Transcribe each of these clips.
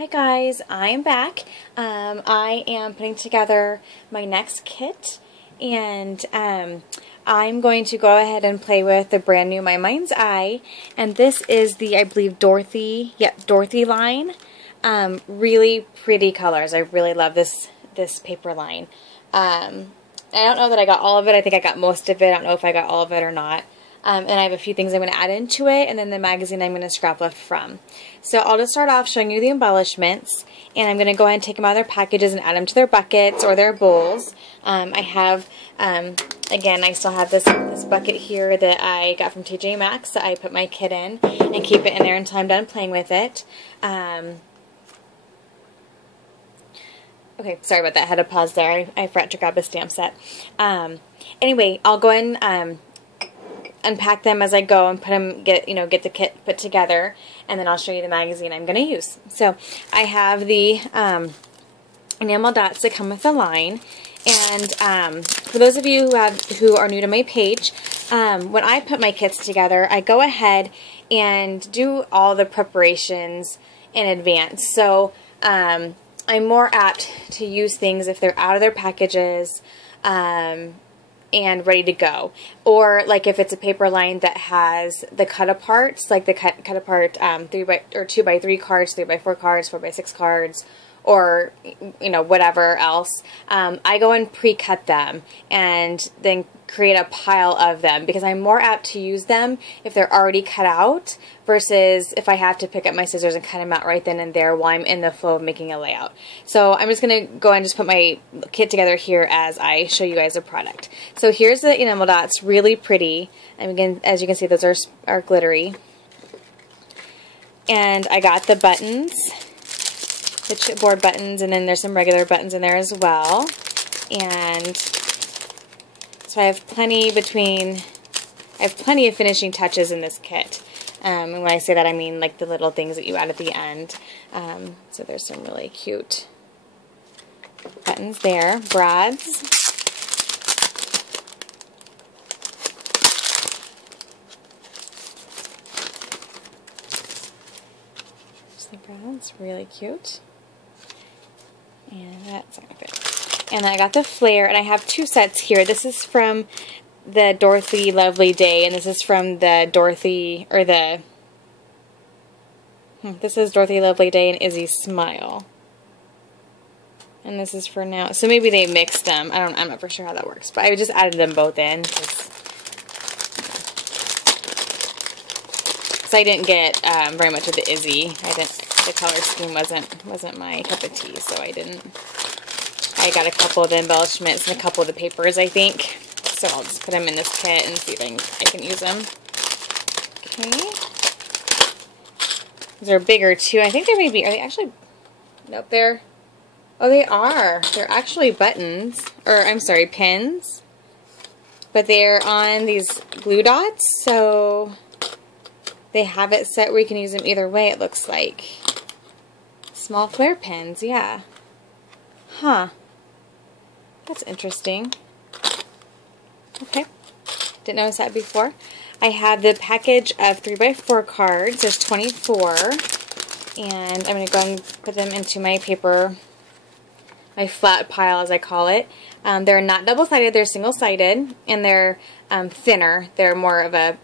Hi guys, I am back. I am putting together my next kit, and I'm going to go ahead and play with the brand new My Mind's Eye, and this is the, I believe, Dorothy line. Really pretty colors. I really love this paper line. I don't know that I got all of it. I think I got most of it. I don't know if I got all of it or not. And I have a few things I'm going to add into it, and then the magazine I'm going to scrap lift from. So I'll just start off showing you the embellishments, and I'm going to go ahead and take them out of their packages and add them to their buckets or their bowls. I have, again, I still have this bucket here that I got from TJ Maxx that I put my kit in and keep it in there until I'm done playing with it. Okay, sorry about that. I had to pause there. I forgot to grab a stamp set. Anyway, I'll go and unpack them as I go and put them, get the kit put together, and then I'll show you the magazine I'm going to use. So I have the enamel dots that come with the line, and for those of you who are new to my page, when I put my kits together, I go ahead and do all the preparations in advance. So I'm more apt to use things if they're out of their packages and ready to go, or like if it's a paper line that has the cut aparts, like the cut apart 2x3 cards, 3x4 cards, 4x6 cards, or whatever else. I go and pre-cut them and then create a pile of them, because I'm more apt to use them if they're already cut out versus if I have to pick up my scissors and cut them out right then and there while I'm in the flow of making a layout. So I'm just going to go and just put my kit together here as I show you guys the product. So here's the enamel dots, really pretty. And again, as you can see, those are glittery. And I got the buttons, the chipboard buttons, and then there's some regular buttons in there as well. And so I have plenty of finishing touches in this kit. And when I say that, I mean like the little things that you add at the end. So there's some really cute buttons there, brads. There's the brads, really cute. And that's not good. And then I got the flare, and I have two sets here. This is from the Dorothy Lovely Day, and this is from the this is Dorothy Lovely Day and Izzy Smile. And this is for now. So maybe they mixed them. I'm not for sure how that works, but I just added them both in. So I didn't get very much of the Izzy. The color scheme wasn't my cup of tea, so I didn't. I got a couple of the embellishments and a couple of the papers, I think. So I'll just put them in this kit and see if I can use them. Okay. These are bigger too. I think they may be. Are they actually? Nope. Oh, they are. They're actually buttons, or I'm sorry, pins. But they're on these glue dots, so they have it set where you can use them either way. It looks like small flare pins. Yeah. Huh. That's interesting. Okay. Didn't notice that before. I have the package of 3x4 cards. There's 24. And I'm going to go and put them into my paper, my flat pile as I call it. They're not double-sided. They're single-sided. And they're thinner. They're more of a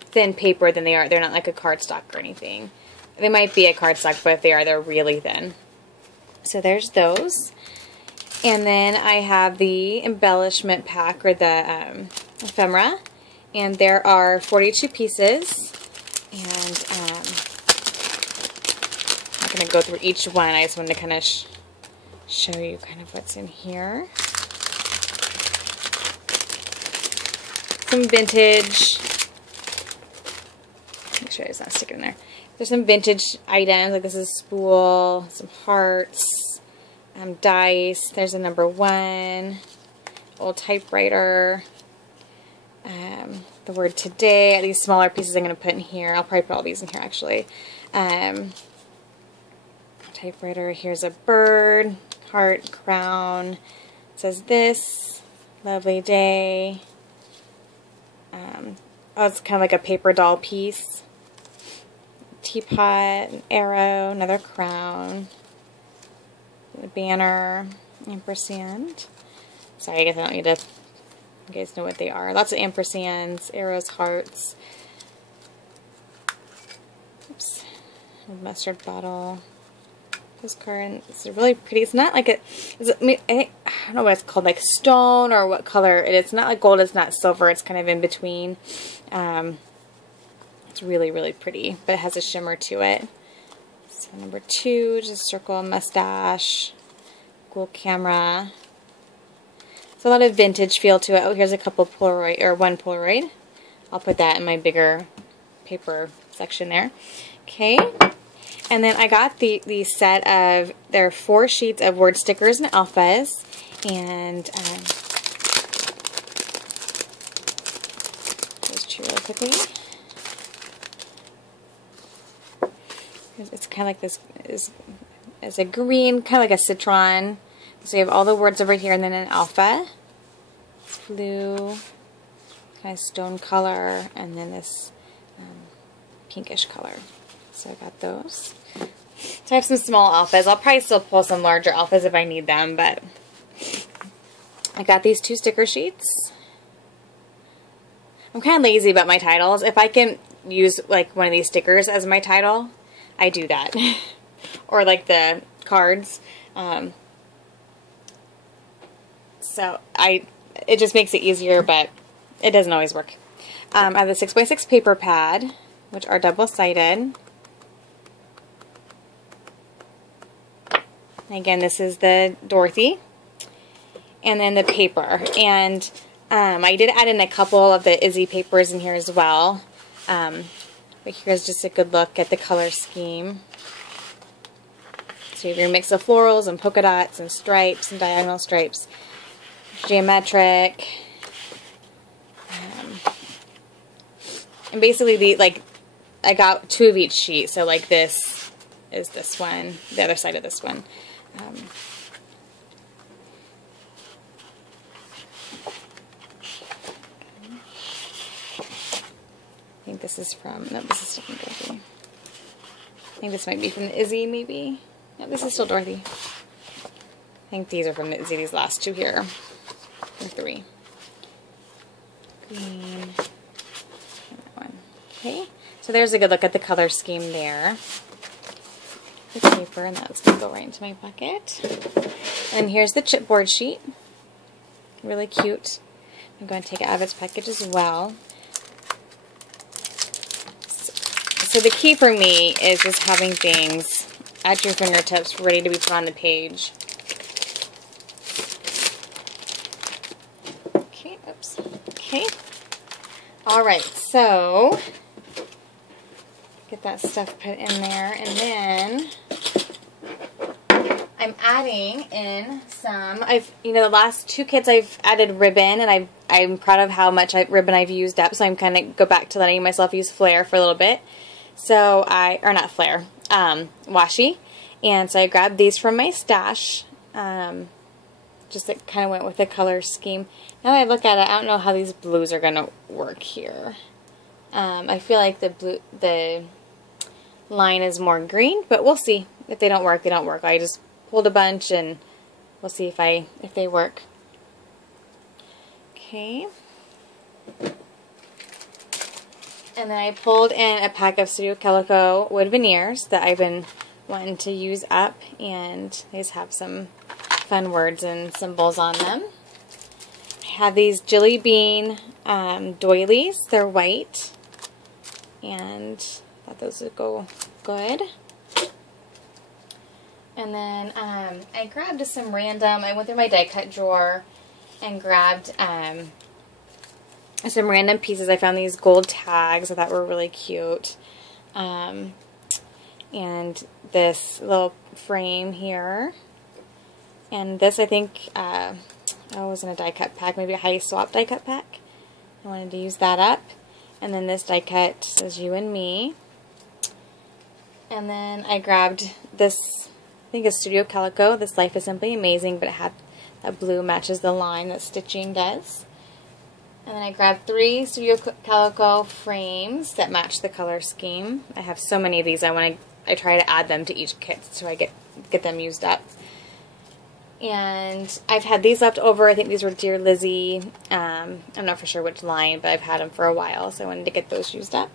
thin paper than they are. They're not like a cardstock or anything. They might be a cardstock, but if they are, they're really thin. So there's those. And then I have the embellishment pack, or the ephemera, and there are 42 pieces, and I'm not going to go through each one. I just wanted to kind of show you kind of what's in here. Some vintage, make sure it's not sticking in there. There's some vintage items, like this is a spool, some hearts, dice, there's a number 1, old typewriter, the word today. These smaller pieces I'm going to put in here. I'll probably put all these in here actually. Typewriter, here's a bird, heart, crown, it says this, lovely day. Oh, it's kind of like a paper doll piece. teapot, an arrow, another crown, a banner, ampersand. Sorry, I guess I don't need to, you guys know what they are. Lots of ampersands, arrows, hearts. Oops. A mustard bottle. Postcard. It's really pretty. It's not like I don't know what it's called, like stone or what color it is. It's not like gold, it's not silver, it's kind of in between. It's really, really pretty, but it has a shimmer to it. So number 2, just circle, mustache, cool camera. So a lot of vintage feel to it. Oh, here's a couple Polaroid, or one Polaroid. I'll put that in my bigger paper section there. Okay. And then I got the set of, there are 4 sheets of word stickers and alphas, and just chew really quickly. It's kind of like this is a green, kind of like a citron. So you have all the words over here, and then an alpha, blue, kind of stone color, and then this pinkish color. So I got those. So I have some small alphas. I'll probably still pull some larger alphas if I need them, but I got these 2 sticker sheets. I'm kind of lazy about my titles. If I can use like one of these stickers as my title, I do that. Or like the cards. So it just makes it easier, but it doesn't always work. I have the 6x6 paper pad, which are double-sided. Again, this is the Dorothy, and then the paper. And I did add in a couple of the Izzy papers in here as well. But here's just a good look at the color scheme. So you have your mix of florals and polka dots and stripes and diagonal stripes, geometric, and basically I got 2 of each sheet. So like this is this one, the other side of this one. I think this is from, no, this is still from Dorothy. I think this might be from Izzy, maybe. No, this is still Dorothy. I think these are from Izzy, these last 2 here. Or 3. Green. And that one. Okay, so there's a good look at the color scheme there. The paper, and that's going to go right into my bucket. And here's the chipboard sheet. Really cute. I'm going to take it out of its package as well. So the key for me is just having things at your fingertips ready to be put on the page. Okay, oops. Okay. Alright, so get that stuff put in there, and then I'm adding in some, the last 2 kits I've added ribbon, and I'm proud of how much ribbon I've used up, so I'm kind of go back to letting myself use flare for a little bit. So or not flare, washi, and so I grabbed these from my stash, just that kind of went with the color scheme. Now that I look at it, I don't know how these blues are going to work here. I feel like the line is more green, but we'll see. If they don't work, they don't work. I just pulled a bunch, and we'll see if they work. Okay. And then I pulled in a pack of Studio Calico wood veneers that I've been wanting to use up, and these have some fun words and symbols on them. I have these Jelly Bean doilies. They're white, and I thought those would go good. And then I grabbed some random, I went through my die cut drawer and grabbed some random pieces. I found these gold tags I thought were really cute. And this little frame here. And this I think, was in a die cut pack, maybe a high swap die cut pack. I wanted to use that up. And then this die cut says You and Me. And then I grabbed this, I think it's Studio Calico. This Life is Simply Amazing, but it had that blue matches the line that stitching does. And then I grabbed 3 Studio Calico frames that match the color scheme. I have so many of these. I try to add them to each kit so I get them used up. And I've had these left over. I think these were Dear Lizzie. I'm not for sure which line, but I've had them for a while, so I wanted to get those used up.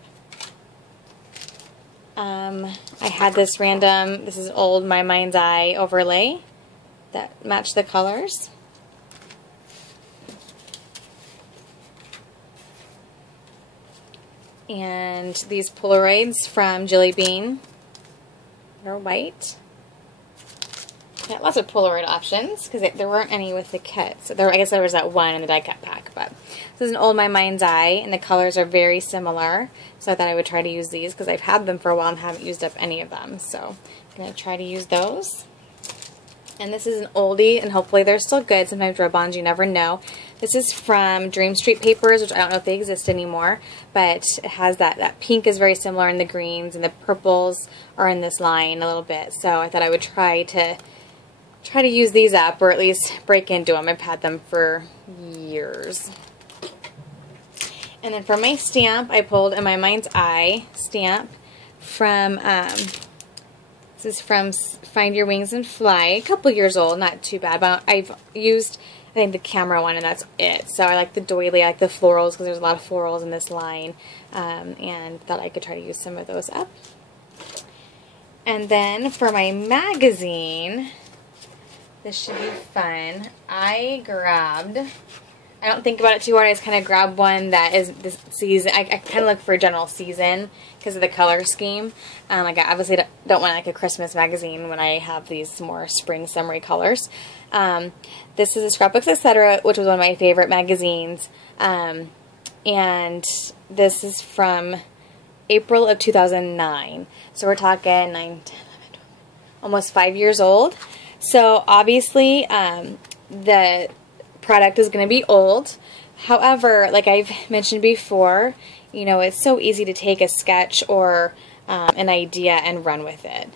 I had this this is old My Mind's Eye overlay that matched the colors. And these Polaroids from Jelly Bean. They're white. Got lots of Polaroid options because there weren't any with the kit. So I guess there was that one in the die cut pack. But this is an old My Mind's Eye, and the colors are very similar. So I thought I would try to use these because I've had them for a while and haven't used up any of them. So I'm going to try to use those. And this is an oldie, and hopefully they're still good. Sometimes rub-ons, you never know. This is from Dream Street Papers, which I don't know if they exist anymore, but it has that pink is very similar in the greens, and the purples are in this line a little bit. So I thought I would try to use these up, or at least break into them. I've had them for years. And then for my stamp, I pulled a My Mind's Eye stamp from, this is from Find Your Wings and Fly, a couple years old, not too bad, but I've used, I think, the camera one, and that's it. So I like the doily, I like the florals, because there's a lot of florals in this line, and thought I could try to use some of those up. And then for my magazine, this should be fun. I don't think about it too hard, I just kind of grabbed one that is this season. I kind of look for a general season because of the color scheme. Like I obviously don't want like a Christmas magazine when I have these more spring summery colors. This is a Scrapbooks, Etc., which was one of my favorite magazines. And this is from April of 2009. So we're talking 9, 10, 11, 12, almost 5 years old. So obviously the product is going to be old. However, like I've mentioned before, you know, it's so easy to take a sketch or an idea and run with it.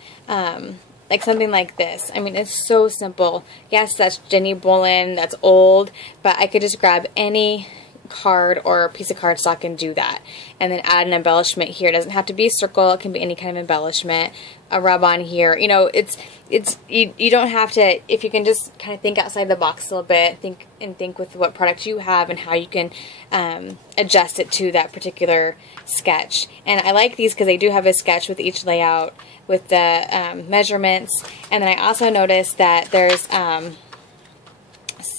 Like something like this. I mean, it's so simple. Yes, that's Jenny Bolin, that's old, but I could just grab any card or piece of cardstock and do that. And then add an embellishment here. It doesn't have to be a circle, it can be any kind of embellishment. A rub on here. You know, you don't have to, if you can just kind of think outside the box a little bit, think with what product you have and how you can adjust it to that particular sketch. And I like these because they do have a sketch with each layout with the measurements. And then I also noticed that there's a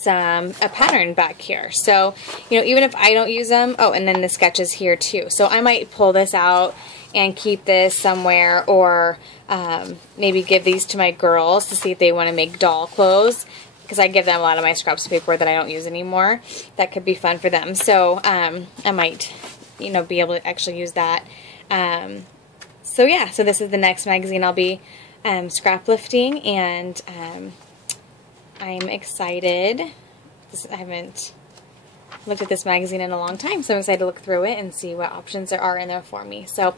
pattern back here. So, you know, even if I don't use them, oh, and then the sketches here too. So I might pull this out and keep this somewhere, or maybe give these to my girls to see if they want to make doll clothes, because I give them a lot of my scraps of paper that I don't use anymore. That could be fun for them. So I might, you know, be able to actually use that. So yeah, so this is the next magazine I'll be scrap lifting, and I'm excited. I haven't looked at this magazine in a long time, so I'm excited to look through it and see what options there are in there for me. So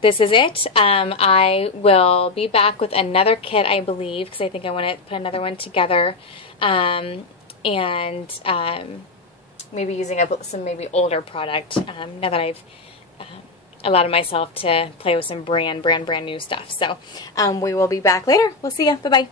this is it. I will be back with another kit, I believe, because I think I want to put another one together, and maybe using some maybe older product now that I've allowed myself to play with some brand new stuff. So we will be back later. We'll see ya. Bye-bye.